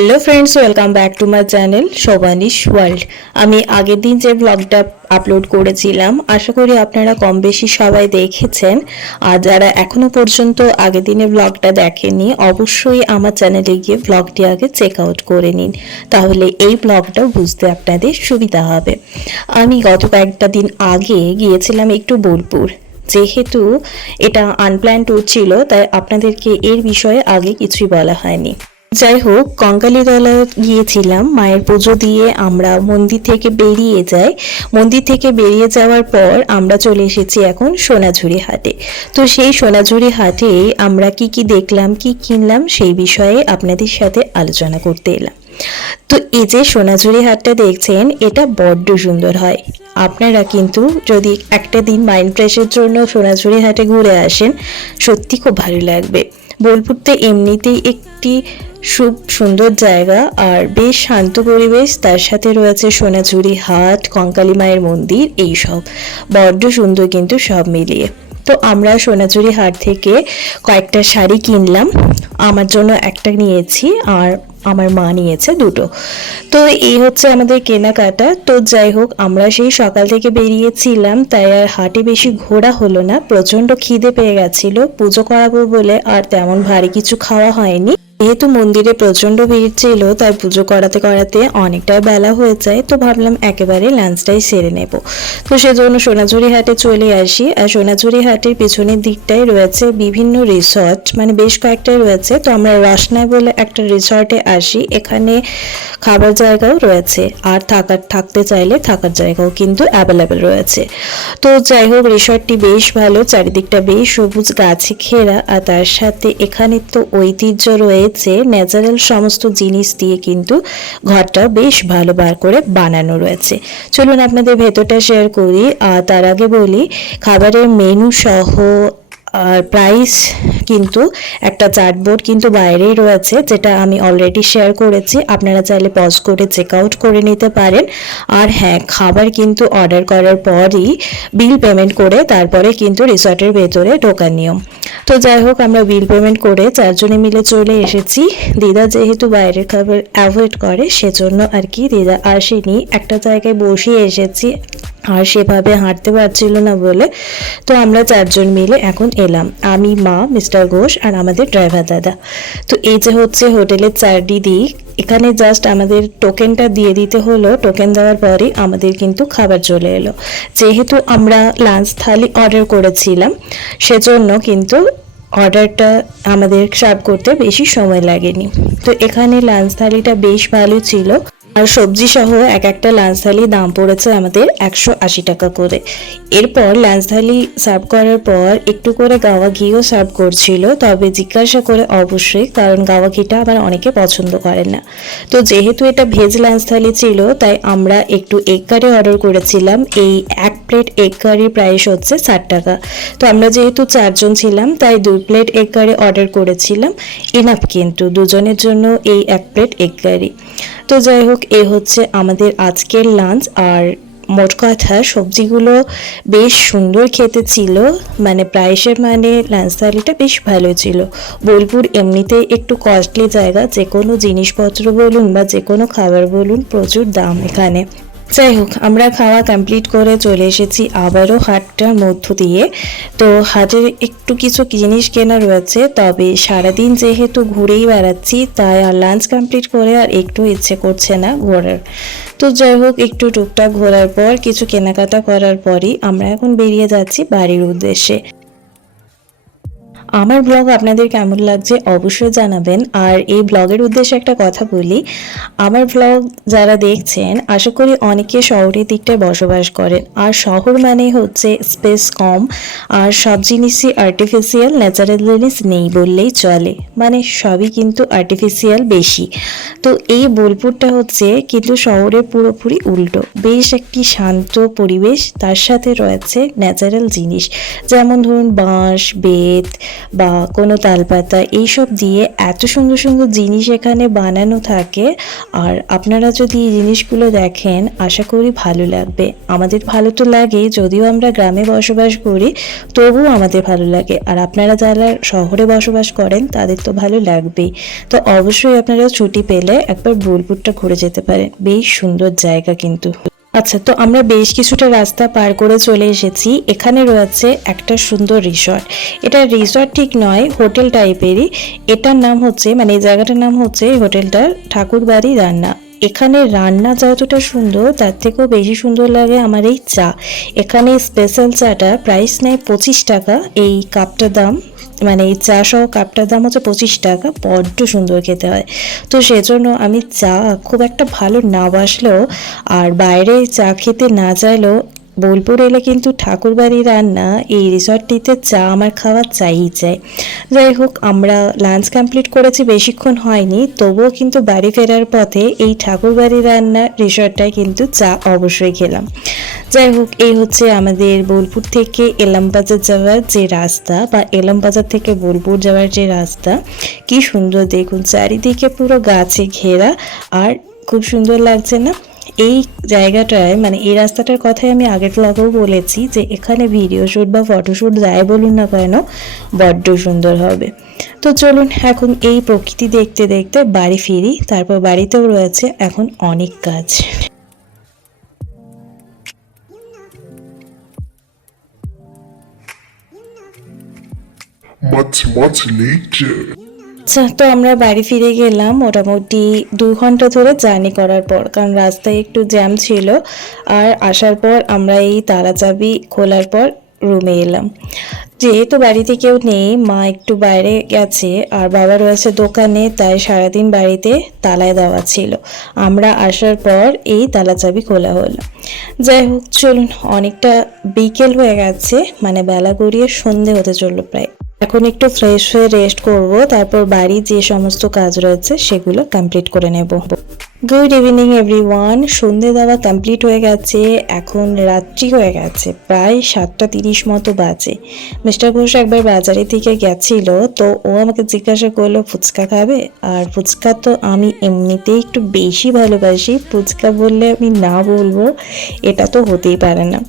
Hello friends welcome back to my channel Shobhanish world আমি আগের দিন যে ব্লগটা আপলোড করেছিলাম, আশা করি আপনারা কম বেশি সবাই দেখেছেন। আর যারা এখনও পর্যন্ত আগের দিনের ব্লগটা দেখেননি, অবশ্যই আমার চ্যানেলে গিয়ে ব্লগটি আগে চেক আউট করে নিন। তাহলে এই ব্লগটা বুঝতে আপনাদের সুবিধা হবে। আমি গত কয়েকটা দিন আগে গিয়েছিলাম একটু বোলপুর। যেহেতু এটা আনপ্ল্যান ট্যুর ছিল, তাই আপনাদেরকে এর বিষয়ে আগে কিছুই বলা হয়নি। যাই হোক, কঙ্কালীতলা গিয়েছিলাম। মায়ের পুজো দিয়ে আমরা মন্দির থেকে বেরিয়ে যাই। মন্দির থেকে বেরিয়ে যাওয়ার পর আমরা চলে এসেছি এখন সোনাঝুরি হাটে। তো সেই সোনাঝুরি হাটে আমরা কি কি দেখলাম, কি কিনলাম সেই বিষয়ে আপনাদের সাথে আলোচনা করতে এলাম। তো এই যে সোনাঝুরি হাটটা দেখছেন, এটা বড্ড সুন্দর হয়। আপনারা কিন্তু যদি একটা দিন মাইন্ড ফ্রেশের জন্য সোনাঝুরি হাটে ঘুরে আসেন, সত্যি খুব ভালো লাগবে। বোলপুর তো এমনিতেই একটি খুব সুন্দর জায়গা আর বেশ শান্ত পরিবেশ, তার সাথে রয়েছে সোনাঝুরি হাট, কঙ্কালী মায়ের মন্দির এইসব বড্ড সুন্দর কিন্তু সব মিলিয়ে। তো আমরা সোনাঝুরি হাট থেকে কয়েকটা শাড়ি কিনলাম। আমার জন্য একটা নিয়েছি আর আমার মা নিয়েছে দুটো। তো এই হচ্ছে আমাদের কেনাকাটা। তো যাই হোক, আমরা সেই সকাল থেকে বেরিয়েছিলাম, তাই আর হাটে বেশি ঘোরা হলো না। প্রচণ্ড খিদে পেয়ে গেছিল। পুজো করাবো বলে আর তেমন ভারী কিছু খাওয়া হয়নি। যেহেতু মন্দিরে প্রচণ্ড ভিড় ছিল, তাই পুজো করাতে করাতে অনেকটাই বেলা হয়ে যায়, তো ভাবলাম একেবারে লাঞ্চটাই সেরে নেব। তো সেজন্য সোনাঝুরি হাটে চলে আসি। আর সোনাঝুরি হাটের পিছনের দিকটাই রয়েছে বিভিন্ন রিসর্ট মানে বেশ কয়েকটাই রয়েছে। তো আমরা রসনায় বলে একটা রিসর্টে আসি, এখানে খাবার জায়গাও রয়েছে। আর থাকার, থাকতে চাইলে থাকার জায়গাও কিন্তু অ্যাভেলেবেল রয়েছে। তো যাই হোক, রিসর্টটি বেশ ভালো, চারিদিকটা বেশ সবুজ, গাছে ঘেরা। আর তার সাথে এখানে তো ঐতিহ্য রয়েছে ন্যাচারাল সমস্ত জিনিস দিয়ে কিন্তু ঘরটা বেশ ভালো বার করে বানানো রয়েছে। চলুন আপনাদের ভেতরটা শেয়ার করি। তার আগে বলি, খাবারের মেনু সহ আর প্রাইস কিন্তু একটা চার্টবোর্ড কিন্তু বাইরেই রয়েছে, যেটা আমি অলরেডি শেয়ার করেছি। আপনারা চাইলে পজ করে চেক আউট করে নিতে পারেন। আর হ্যাঁ খাবার কিন্তু অর্ডার করার পরই বিল পেমেন্ট করে তারপরে কিন্তু রিসর্টের ভেতরে ঢোকার নিয়ম। তো যাই হোক, আমরা বিল পেমেন্ট করে চারজনে মিলে চলে এসেছি। দিদা যেহেতু বাইরের খাবার অ্যাভয়েড করে, সেজন্য আর কি দিদা আসেনি। একটা জায়গায় বসে এসেছি। আর সেভাবে হাঁটতে পারছিল না বলে তো আমরা চারজন মিলে এখন এলাম। আমি, মা, মিস্টার ঘোষ আর আমাদের ড্রাইভার দাদা। তো এই যে হচ্ছে হোটেলের চারদিক এখানে জাস্ট আমাদের টোকেনটা দিয়ে দিতে হলো। টোকেন দেওয়ার পরে আমাদের কিন্তু খাবার চলে এলো। যেহেতু আমরা লাঞ্চ থালি অর্ডার করেছিলাম, সেজন্য কিন্তু অর্ডারটা আমাদের সার্ভ করতে বেশি সময় লাগেনি। তো এখানে লাঞ্চ থালিটা বেশ ভালো ছিল। আর সবজি সহ এক একটা লাঞ্চ থালি দাম পড়েছে আমাদের একশো আশি টাকা করে। এরপর লাঞ্চ থালি সার্ভ করার পর একটু করে গাওয়া ঘিও সার্ভ করছিল, তবে জিজ্ঞাসা করে অবশ্যই, কারণ গাওয়া ঘিটা আবার অনেকে পছন্দ করেন না। তো যেহেতু এটা ভেজ লাঞ্চ থালি ছিল, তাই আমরা একটু এগ কারি অর্ডার করেছিলাম। এই এক প্লেট এগ কারির প্রাইস হচ্ছে ষাট টাকা। তো আমরা যেহেতু চারজন ছিলাম, তাই দুই প্লেট এগ কারি অর্ডার করেছিলাম। ইনাফ কিন্তু, দুজনের জন্য এই এক প্লেট এগ কারি তো যাই হোক, এ হচ্ছে আমাদের আজকের লাঞ্চ আর মোট কথা সবজিগুলো বেশ সুন্দর খেতে ছিল। মানে প্রাইসের মানে লাঞ্চ থালিটা বেশ ভালো ছিল। বোলপুর এমনিতে একটু কস্টলি জায়গা যে কোনো জিনিসপত্র বলুন বা যে কোনো খাবার বলুন, প্রচুর দাম এখানে। যাই হোক, আমরা খাওয়া কমপ্লিট করে চলে এসেছি, আবারও হাটটার মধ্য দিয়ে। তো হাটের একটু কিছু জিনিস কেনা রয়েছে, তবে সারাদিন যেহেতু ঘুরেই বেড়াচ্ছি, তাই আর লাঞ্চ কমপ্লিট করে আর একটু ইচ্ছে করছে না ঘোরার। তো যাই হোক, একটু টুকটাক ঘোরার পর, কিছু কেনাকাটা করার পরই আমরা এখন বেরিয়ে যাচ্ছি বাড়ির উদ্দেশ্যে। আমার ব্লগ আপনাদের কেমন লাগছে অবশ্যই জানাবেন। আর এই ব্লগের উদ্দেশ্যে একটা কথা বলি, আমার ব্লগ যারা দেখছেন, আশা করি অনেকে শহরের দিকটায় বসবাস করেন। আর শহর মানে হচ্ছে স্পেস কম, আর সব জিনিসই আর্টিফিশিয়াল ন্যাচারাল জিনিস নেই বললেই চলে। মানে সবই কিন্তু আর্টিফিশিয়াল বেশি। তো এই বোলপুরটা হচ্ছে কিন্তু শহরের পুরোপুরি উল্টো। বেশ একটি শান্ত পরিবেশ, তার সাথে রয়েছে ন্যাচারাল জিনিস। যেমন ধরুন বাঁশ, বেত বা কোনো তালপাতা, এইসব দিয়ে এত সুন্দর সুন্দর জিনিস এখানে বানানো থাকে। আর আপনারা যদি এই জিনিসগুলো দেখেন, আশা করি ভালো লাগবে। আমাদের ভালো তো লাগে যদিও আমরা গ্রামে বসবাস করি, তবুও আমাদের ভালো লাগে। আর আপনারা যারা শহরে বসবাস করেন, তাদের তো ভালো লাগবেই। তো অবশ্যই আপনারা ছুটি পেলে একবার বোলপুরটা ঘুরে যেতে পারেন। বেশ সুন্দর জায়গা কিন্তু। আচ্ছা তো আমরা বেশ কিছুটা রাস্তা পার করে চলে এসেছি। এখানে রয়েছে একটা সুন্দর রিসর্ট। এটা রিসর্ট ঠিক নয়, হোটেল টাইপেরই। এটার নাম হচ্ছে মানে এই জায়গাটার নাম হচ্ছে হোটেলটার ঠাকুরবাড়ি রান্না। এখানে রান্না যতটা সুন্দর, তার থেকেও বেশি সুন্দর লাগে আমার এই চা। এখানে স্পেশাল চাটা প্রাইস নেয় পঁচিশ টাকা। এই কাপটার দাম মানে এই চা সহ কাপটার দাম হচ্ছে পঁচিশ টাকা, বড্ড সুন্দর খেতে হয়। তো সেজন্য আমি চা খুব একটা ভালো না বাসলেও আর বাইরে চা খেতে না চাইলেও বোলপুর এলে কিন্তু ঠাকুরবাড়ি রান্না এই রিসর্টটিতে চা আমার খাওয়া চাই চাই। যাই হোক, আমরা লাঞ্চ কমপ্লিট করেছি, বেশিক্ষণ হয়নি, তবুও কিন্তু বাড়ি ফেরার পথে এই ঠাকুরবাড়ি রান্না রিসর্টটায় কিন্তু চা অবশ্যই খেলাম। যাই হোক, এই হচ্ছে আমাদের বোলপুর থেকে এলামবাজার যাওয়ার যে রাস্তা বা এলামবাজার থেকে বোলপুর যাওয়ার যে রাস্তা। কি সুন্দর দেখুন, চারিদিকে পুরো গাছে ঘেরা, আর খুব সুন্দর লাগছে না? এই জায়গাটায় মানে এই রাস্তাটার কথাই আমি আগের ব্লগেও বলেছি যে এখানে ভিডিও শ্যুট বা ফটোশ্যুট যাই বলুন না কেন বড্ড সুন্দর হবে তো চলুন এখন এই প্রকৃতি দেখতে দেখতে বাড়ি ফিরি তারপর বাড়িতেও রয়েছে এখন অনেক কাজ much, much later. আচ্ছা তো আমরা বাড়ি ফিরে গেলাম মোটামুটি দু ঘণ্টা ধরে জার্নি করার পর, কারণ রাস্তায় একটু জ্যাম ছিল। আর আসার পর আমরা এই তালা চাবি খোলার পর রুমে এলাম। যেহেতু বাড়িতে কেউ নেই, মা একটু বাইরে গেছে, আর বাবা রয়েছে দোকানে, তাই সারাদিন বাড়িতে তালায় দেওয়া ছিল। আমরা আসার পর এই তালা চাবি খোলা হলো। যাই হোক, চলুন, অনেকটা বিকেল হয়ে গেছে মানে বেলা গড়িয়ে সন্ধে হতে চলল প্রায়। এখন একটু ফ্রেশ হয়ে রেস্ট করব, তারপর বাড়ি যে সমস্ত কাজ রয়েছে সেগুলো কমপ্লিট করে নেব। গুড ইভিনিং এভরিওয়ান সন্ধে দেওয়া কমপ্লিট হয়ে গেছে। এখন রাত্রি হয়ে গেছে। প্রায় সাতটা তিরিশ মতো বাজে। মিস্টার ঘোষ একবার বাজারে থেকে গেছিল, তো ও আমাকে জিজ্ঞাসা করল, ফুচকা খাবে? আর ফুচকা তো আমি এমনিতেই একটু বেশি ভালোবাসি। ফুচকা বললে আমি না বলব, এটা তো হতেই পারে না।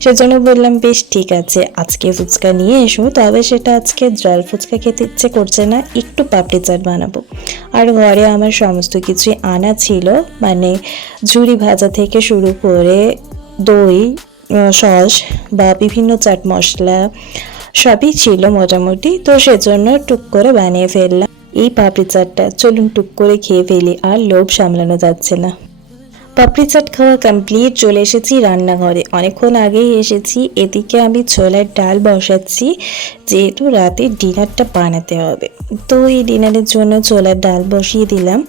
সেজন্য বললাম, বেশ, ঠিক আছে, আজকে ফুচকা নিয়ে এসো। তবে সেটা আজকে জল ফুচকা খেতে ইচ্ছে করছে না, একটু পাপড়ি চাট বানাবো। আর ঘরে আমার সমস্ত কিছুই আনা ছিল। মানে ঝুরি ভাজা থেকে শুরু করে দই সস বা বিভিন্ন চাট মশলা সবই ছিল মোটামুটি। তো সেজন্য টুক করে বানিয়ে ফেললাম। এই পাপড়ি চাটটা চলুন টুক করে খেয়ে ফেলি, আর লোভ সামলানো যাচ্ছে না। পাপড়ি চাট খাওয়া কমপ্লিট চলে এসেছি রান্নাঘরে। অনেকক্ষণ আগেই এসেছি, এদিকে আমি ছোলার ডাল বসাচ্ছি, যেহেতু রাতে ডিনারটা বানাতে হবে। তো এই ডিনারের জন্য ছোলার ডাল বসিয়ে দিলাম।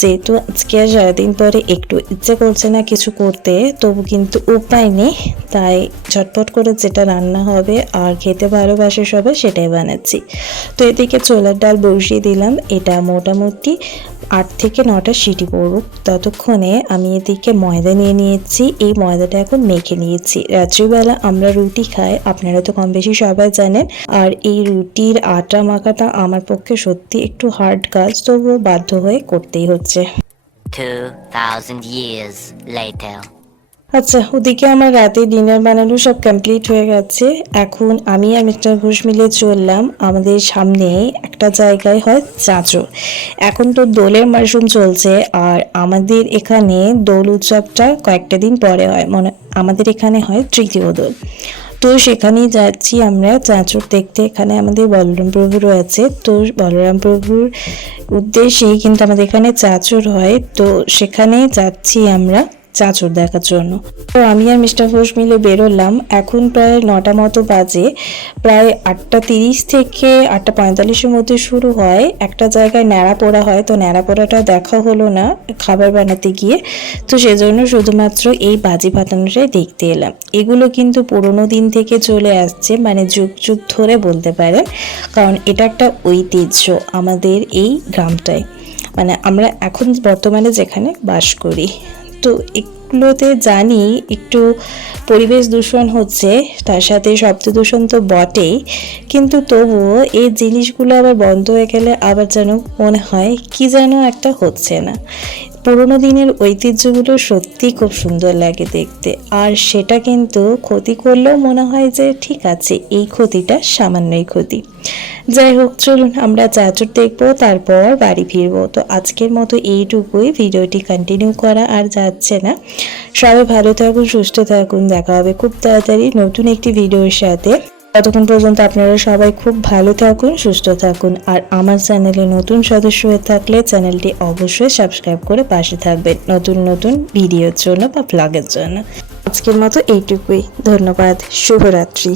যেহেতু আজকে আর সারাদিন পরে একটু ইচ্ছে করছে না কিছু করতে, তবু কিন্তু উপায় নেই। তাই ঝটপট করে যেটা রান্না হবে আর খেতে ভালোবাসে সবাই সেটাই বানাচ্ছি। তো এদিকে ছোলার ডাল বসিয়ে দিলাম। এটা মোটামুটি আট থেকে নটা সিটি পড়ুক। ততক্ষণে আমি এদিকে ময়দা নিয়ে নিয়েছি। এই ময়দাটা এখন মেখে নিয়েছি। রাত্রিবেলা আমরা রুটি খাই। আপনারা তো কম বেশি সবাই জানেন। আর এই রুটির আটা মাখাটা আমার পক্ষে সত্যি একটু হার্ড কাজ তবুও বাধ্য হয়ে করতেই হচ্ছে। 2,000 years later. আচ্ছা ওদিকে আমার রাতে ডিনার বানানো সব কমপ্লিট হয়ে গেছে। এখন আমি আর মিস্টার ঘোষ মিলে চললাম। আমাদের সামনে একটা জায়গায় হয় চাঁচো এখন তো দোলের মাশরুম চলছে আর আমাদের এখানে দোল উৎসবটা কয়েকটা দিন পরে হয়। মনে, আমাদের এখানে হয় তৃতীয় দোল। তো সেখানেই যাচ্ছি আমরা চাঁচুর দেখতে। এখানে আমাদের বলরাম প্রভু রয়েছে। তো বলরাম প্রভুর উদ্দেশ্যেই কিন্তু আমাদের এখানে চাঁচুর হয়। তো সেখানেই যাচ্ছি আমরা। চাঁচুর দেখার জন্য। তো আমি আর মিস্টার ঘোষ মিলে বেরোলাম। এখন প্রায় নটা মতো বাজে। প্রায় আটটা তিরিশ থেকে আটটা পঁয়তাল্লিশের মধ্যে শুরু হয়। একটা জায়গায় ন্যাড়া পোড়া হয়। তো ন্যাড়া পোড়াটা দেখা হলো না খাবার বানাতে গিয়ে। তো সেজন্য শুধুমাত্র এই বাজি ফাটানোটাই দেখতে এলাম। এগুলো কিন্তু পুরোনো দিন থেকে চলে আসছে। মানে যুগ যুগ ধরে বলতে পারেন। কারণ এটা একটা ঐতিহ্য আমাদের এই গ্রামটায়। মানে আমরা এখন বর্তমানে যেখানে বাস করি। তো এগুলোতে জানি একটু পরিবেশ দূষণ হচ্ছে, তার সাথে শব্দ দূষণ তো বটেই, কিন্তু তবুও এই জিনিসগুলো আবার বন্ধ হয়ে গেলে আবার যেন মনে হয় কি যেন একটা হচ্ছে না। পুরোনো দিনের ঐতিহ্যগুলো সত্যি খুব সুন্দর লাগে দেখতে। আর সেটা কিন্তু ক্ষতি করলেও মনে হয় যে ঠিক আছে, এই ক্ষতিটা সামান্যই ক্ষতি। যাই হোক, চলুন আমরা চাচুর দেখব, তারপর বাড়ি ফিরবো। তো আজকের মতো এইটুকুই, ভিডিওটি কন্টিনিউ করা আর যাচ্ছে না। সবাই ভালো থাকুন, সুস্থ থাকুন, দেখা হবে খুব তাড়াতাড়ি নতুন একটি ভিডিওর সাথে। ততক্ষণ পর্যন্ত আপনারা সবাই খুব ভালো থাকুন, সুস্থ থাকুন। আর আমার চ্যানেলে নতুন সদস্য হয়ে থাকলে চ্যানেলটি অবশ্যই সাবস্ক্রাইব করে পাশে থাকবেন নতুন নতুন ভিডিওর জন্য বা ব্লগের জন্য। আজকের মতো এইটুকুই। ধন্যবাদ। শুভরাত্রি।